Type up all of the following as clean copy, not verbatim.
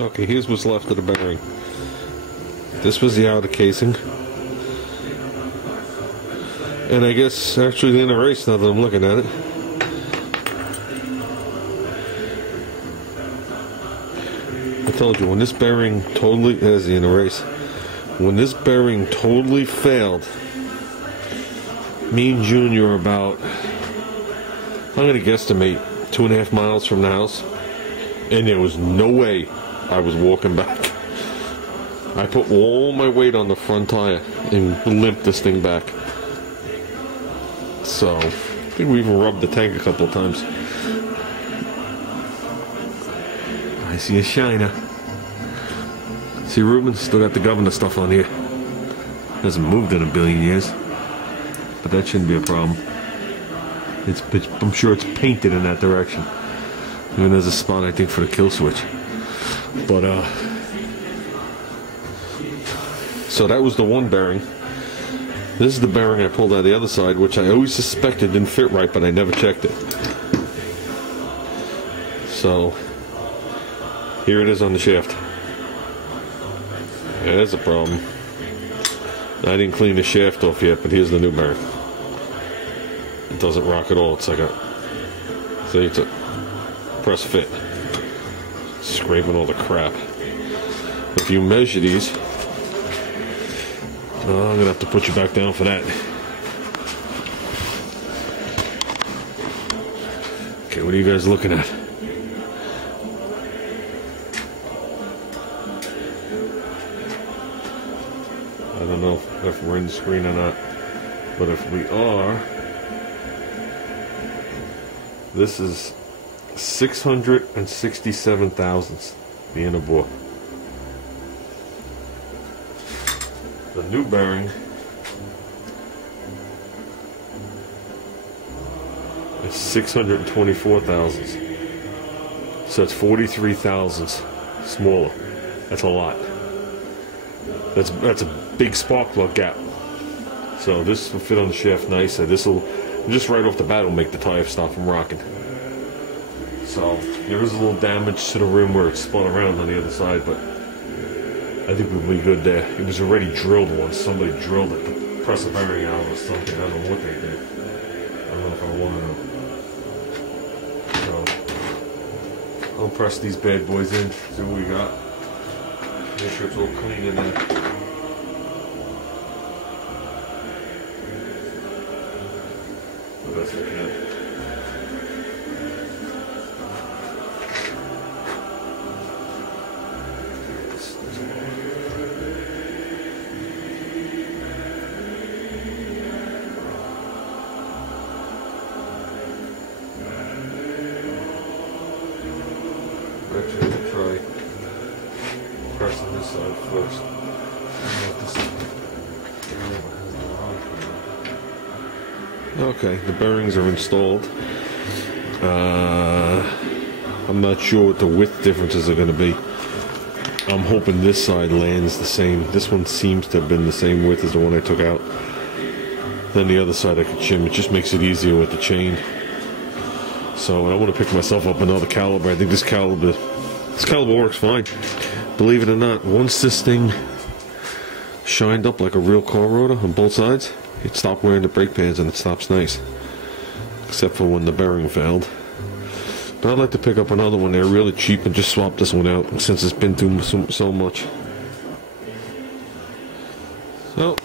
Okay, here's what's left of the bearing. This was the outer casing. And I guess actually the inner race, now that I'm looking at it. I told you, when this bearing totally, there's the inner race. When this bearing totally failed, me and Junior are about, I'm going to guesstimate, 2.5 miles from the house. And there was no way I was walking back. I put all my weight on the front tire and limped this thing back. So, I think we even rubbed the tank a couple of times. I see a shiner. See, Ruben still got the governor stuff on here. Hasn't moved in a billion years. But that shouldn't be a problem. I'm sure it's painted in that direction. Even there's a spot, I think, for the kill switch. But, so that was the one bearing. This is the bearing I pulled out of the other side, which I always suspected didn't fit right, but I never checked it. So, here it is on the shaft. Yeah, there's a problem. I didn't clean the shaft off yet, but here's the new bearing. It doesn't rock at all. It's like a, see, it's a press fit. Scraping all the crap. If you measure these, I'm gonna have to put you back down for that. Okay, what are you guys looking at? I don't know if we're in the screen or not, but if we are, this is 667 thousandths, the inner bore. The new bearing is 624 thousandths. So it's 43 thousandths smaller. That's a lot. That's a big spark plug gap. So this will fit on the shaft nicer. This will just right off the bat will make the tire stop from rocking. So there is a little damage to the rim where it spun around on the other side, but I think we'll be good there. It was already drilled once. Somebody drilled it to press a bearing out or something. I don't know what they did. I don't know if I want to know. So I'll press these bad boys in, see what we got. Make sure it's all clean in there. The best I can. Actually, I'll try pressing this side first. Okay, the bearings are installed. I'm not sure what the width differences are going to be. I'm hoping this side lands the same. This one seems to have been the same width as the one I took out. Then the other side I could shim. It just makes it easier with the chain. So I want to pick myself up another caliber. I think this caliber works fine. Believe it or not, once this thing shined up like a real car rotor on both sides, it stopped wearing the brake pads and it stops nice. Except for when the bearing failed. But I'd like to pick up another one. They're really cheap and just swap this one out since it's been through so much. So,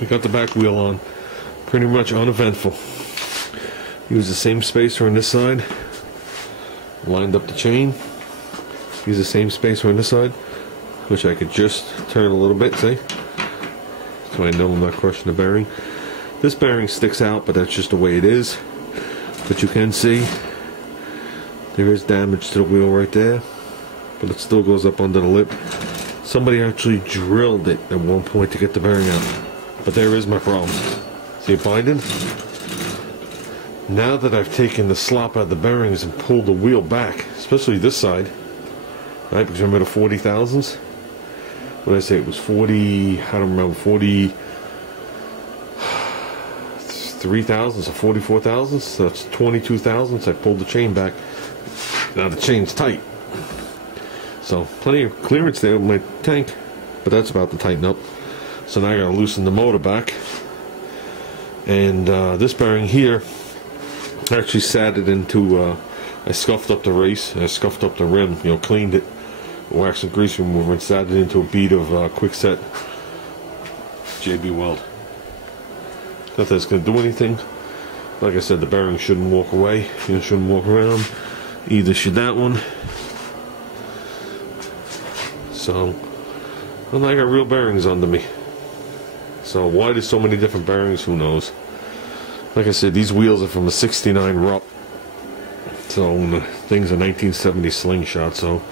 we got the back wheel on. Pretty much uneventful. Use the same spacer on this side. Lined up the chain. Use the same spacer on this side, which I could just turn a little bit, see? So I know I'm not crushing the bearing. This bearing sticks out, but that's just the way it is. But you can see there is damage to the wheel right there, but it still goes up under the lip. Somebody actually drilled it at one point to get the bearing out. But there is my problem. See it binding? Now that I've taken the slop out of the bearings and pulled the wheel back, especially this side, right, because I'm at a 40 thousandths. What did I say? It was 40, I don't remember, 43 thousandths or 44 thousandths. So that's 22 thousandths. I pulled the chain back. Now the chain's tight. So plenty of clearance there with my tank, but that's about to tighten up. So now I gotta loosen the motor back. And this bearing here, I actually sat it into, I scuffed up the race, I scuffed up the rim, you know, cleaned it, wax and grease remover, and sat it into a bead of quick-set JB Weld. Not that it's going to do anything. Like I said, the bearing shouldn't walk away, you know, shouldn't walk around. Either should that one. So, well, I got real bearings under me. So why there's so many different bearings, who knows. Like I said, these wheels are from a 69 Rupp. So the thing's a 1970 slingshot, so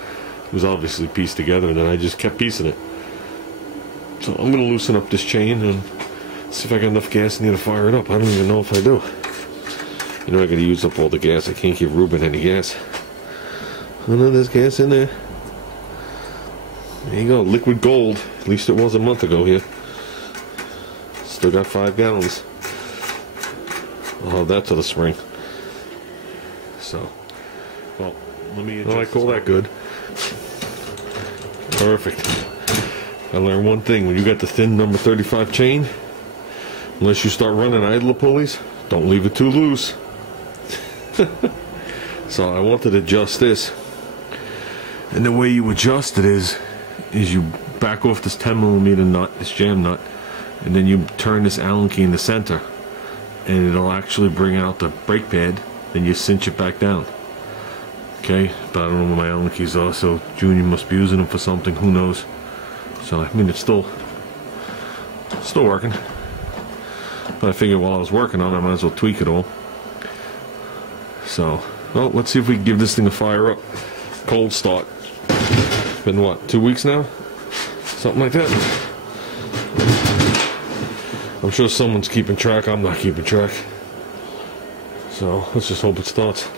it was obviously pieced together, and then I just kept piecing it. So I'm going to loosen up this chain and see if I got enough gas in here to fire it up. I don't even know if I do. You know, I got to use up all the gas. I can't give Ruben any gas. Oh no, there's gas in there. There you go, liquid gold. At least it was a month ago here. Still got 5 gallons. I'll have that to the spring. So, well, let me. Oh, I call that good. Perfect. I learned one thing: when you got the thin number 35 chain, unless you start running idler pulleys, don't leave it too loose. So I wanted to adjust this, and the way you adjust it is you back off this 10mm nut, this jam nut, and then you turn this Allen key in the center, and it'll actually bring out the brake pad. Then you cinch it back down. Okay, but I don't know where my Allen keys are, so Junior must be using them for something, who knows. So I mean, it's still working. But I figured while I was working on it, I might as well tweak it all. So, well, let's see if we can give this thing a fire up. Cold start. Been what, 2 weeks now? Something like that. I'm sure someone's keeping track. I'm not keeping track. So let's just hope it starts.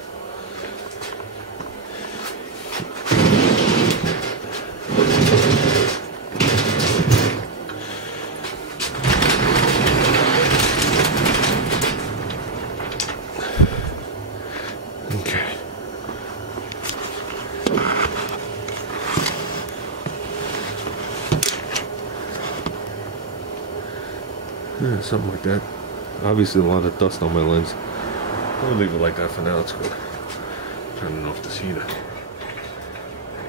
Okay. Yeah, something like that. Obviously a lot of dust on my lens. I'll leave it like that for now, it's good. Turning off this heater. There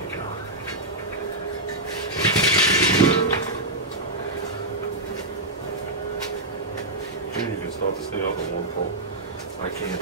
you go. Maybe you can start this thing off with one pull. I can't.